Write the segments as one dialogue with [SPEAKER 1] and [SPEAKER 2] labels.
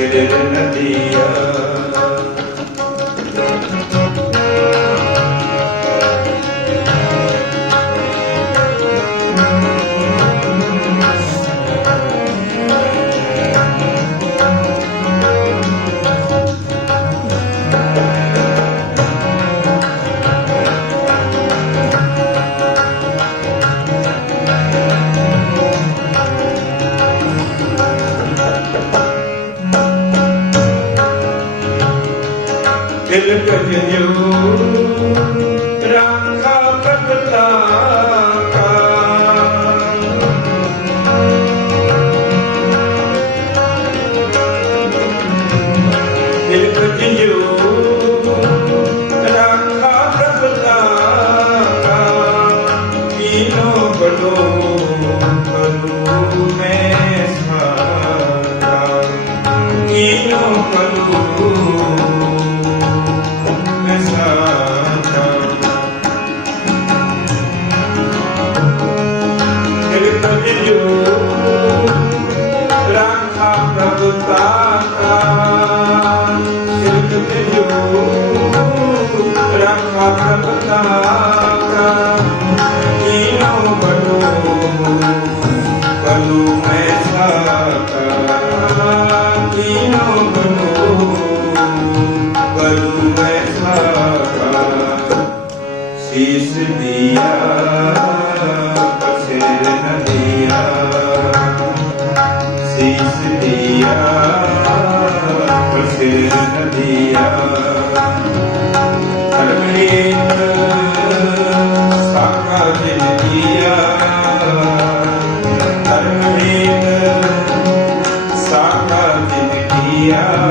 [SPEAKER 1] ಬಿಡುವ ನದಿಯ ਰਾਖਾ ਪ੍ਰਭੂ ਤਾਕਾ ਜਿਨ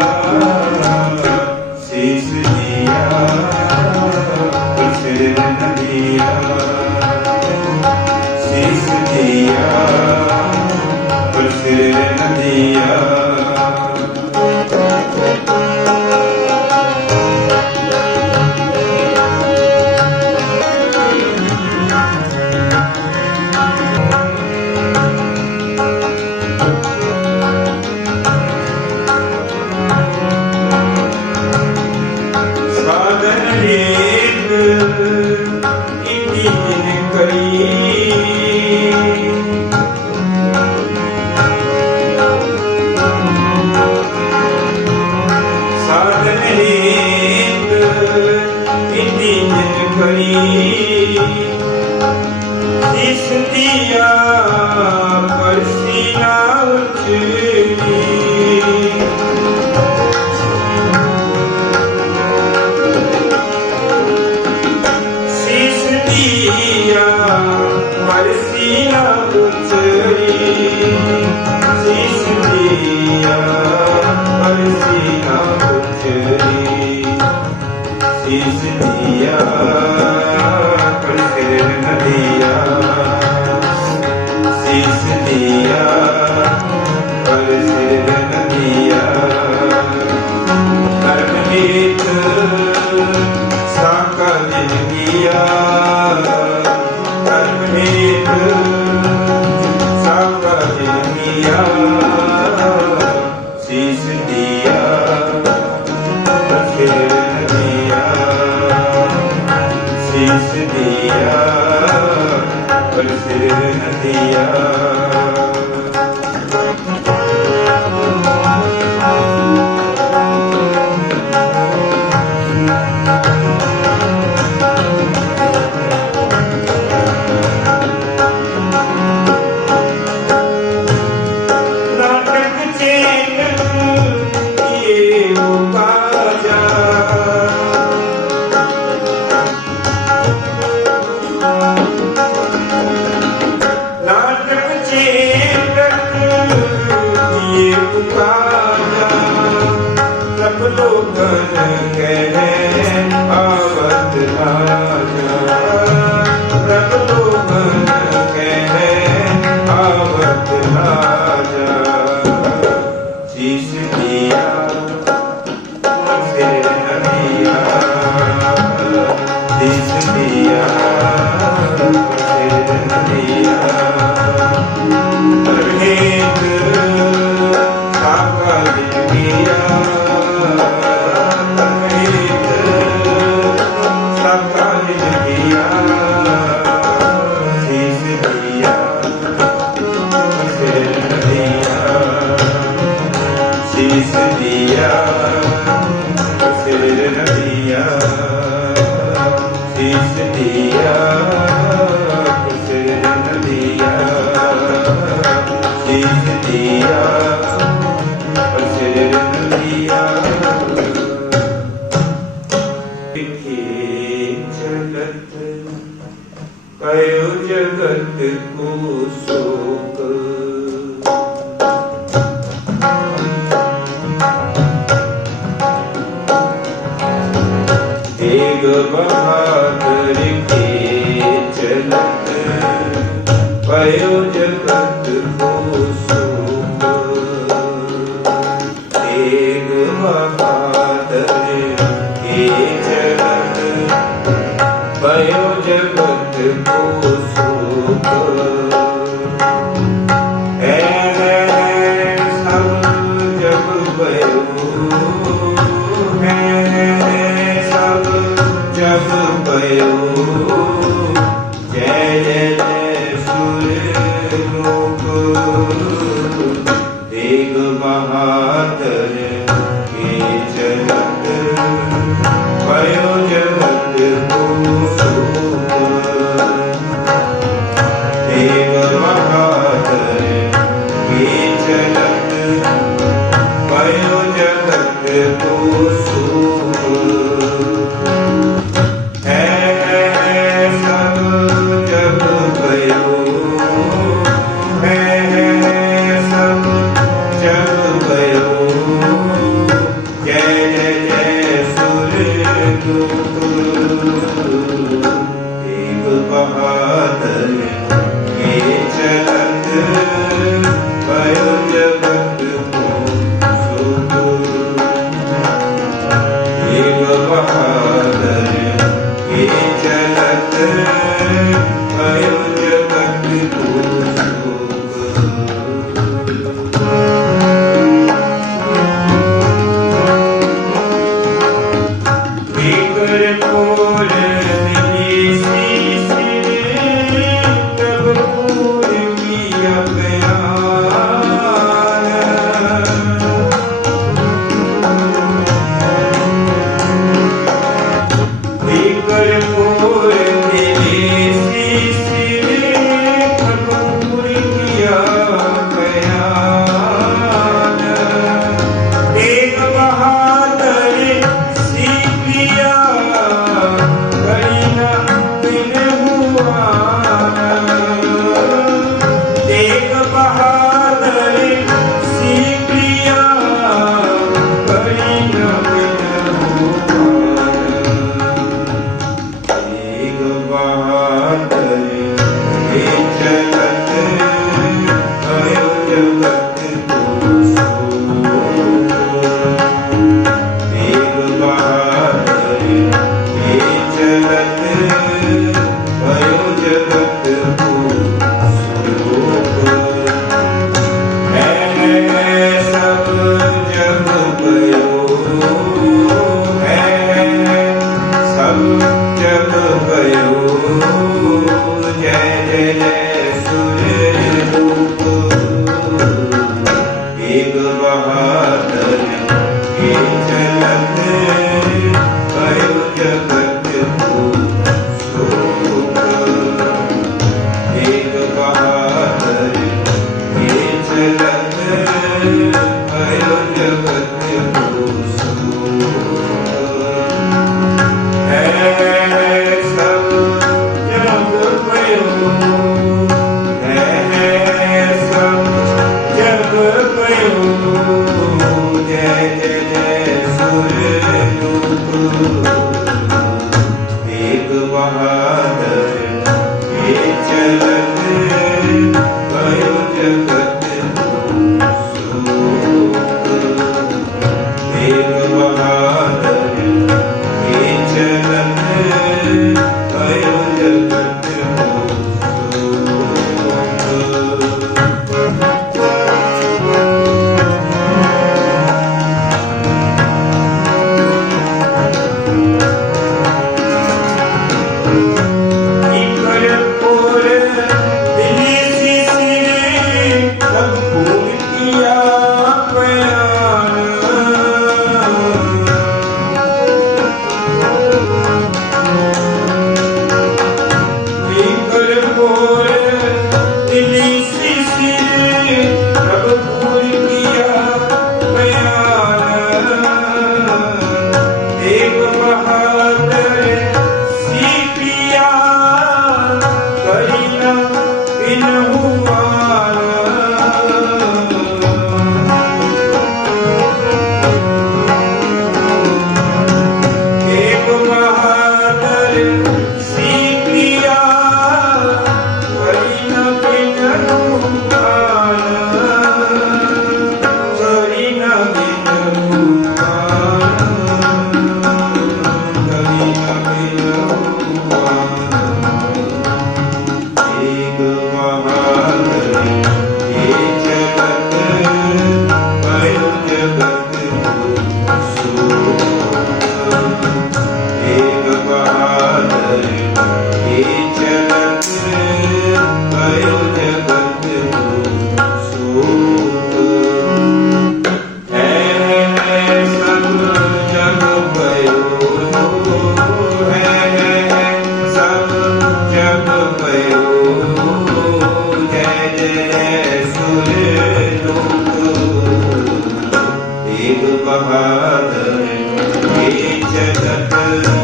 [SPEAKER 1] Bye.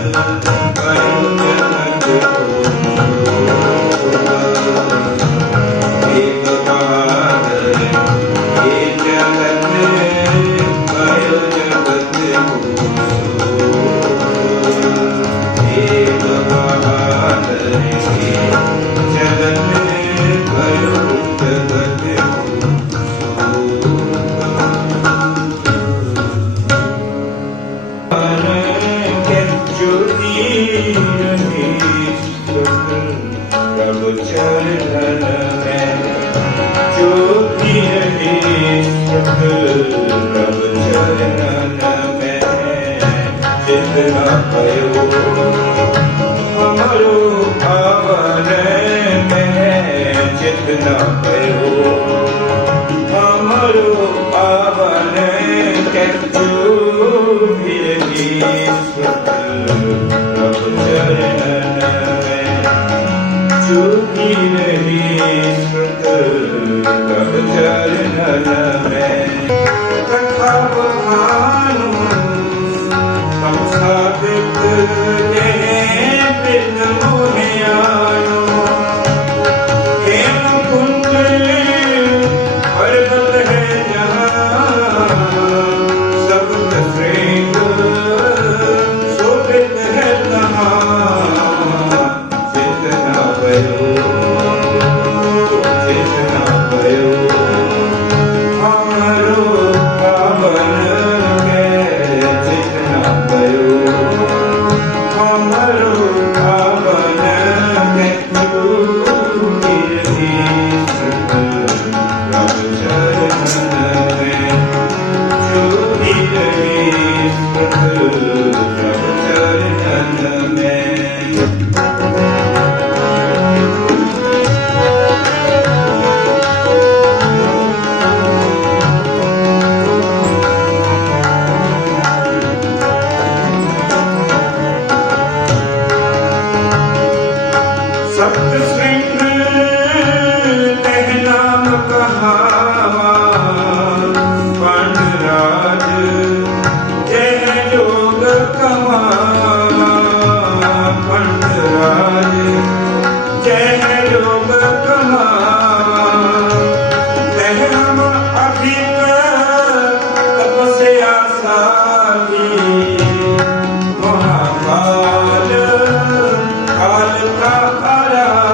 [SPEAKER 1] Allahu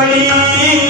[SPEAKER 1] வழி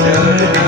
[SPEAKER 1] yeah.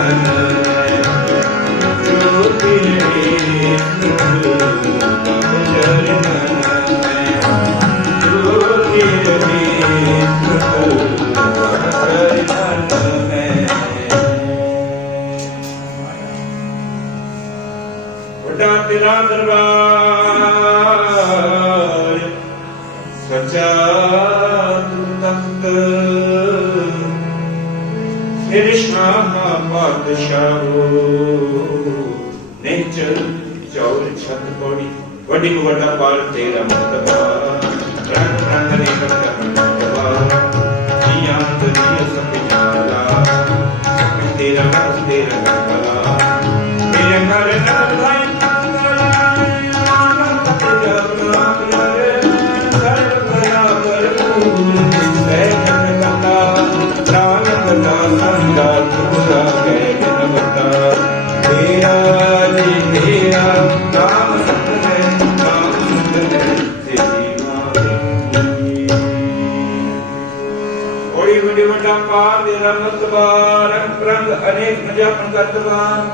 [SPEAKER 1] ਅਨੇਕ ਮਜਾਪਨ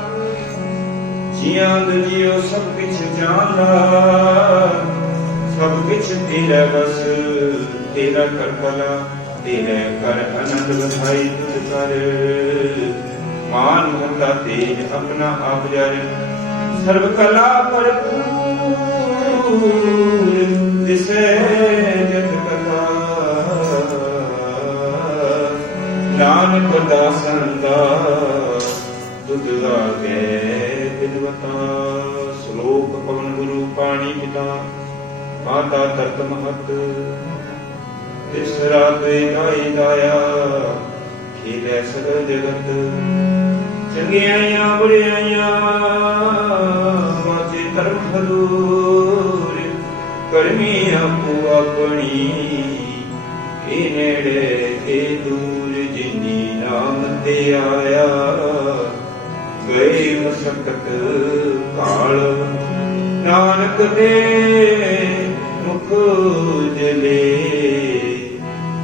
[SPEAKER 1] ਜੀਆਂ ਦੇ ਜੀਓ ਸਭ ਕੁਛ ਜਾਣਦਾ ਸਭ ਕਿਛ ਤੇਰਾ ਬਸ ਤੇਰਾ ਕਰ ਕਲਾ ਤੇਰੇ ਕਰ ਅਨੰਦ ਵਸਾਈ ਤੁਧ ਕਰ। ਮਾਨ ਹੁੰਦਾ ਤੇਜ ਆਪਣਾ ਆਪ ਜਰ ਸਰਬ ਕਲਾ ਭਰਪੂਰ ਦਿਸੈ ਜਤ ਕਥਾ। ਨਾਨਕ ਦਾਸਨ ਦਾ ਦੁੱਧ ਲਾਗੇ ਦਿਨਵਤਾ ਸ਼ਲੋਕ ਪਵਨ ਗੁਰੂ ਪਾਣੀ ਪਿਤਾ ਮਾਤਾ ਤਰਤ ਮਹਤ ਇਸ ਰਾਤੇ ਨਾਈ ਦਾਇਆ ਖੇਲੇ ਸਗਲ ਜਗਤ ਚੰਗਿਆਈਆਂ ਬੁਰਿਆਈਆਂ ਮਾਤੇ ਧਰਮ ਹਦੂਰ ਕਰਮੀ ਆਪੋ ਆਪਣੀ ਇਹ ਨੇੜੇ ਇਹ ਦੂਰ ਜਿਨੀ ਨਾਮ ਤੇ ਆਇਆ ਗਏ ਮਸਕਤ ਕਾਲ ਨਾਨਕ ਦੇ ਮੁਖ ਜਲੇ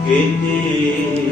[SPEAKER 2] ਕੀਤੀ।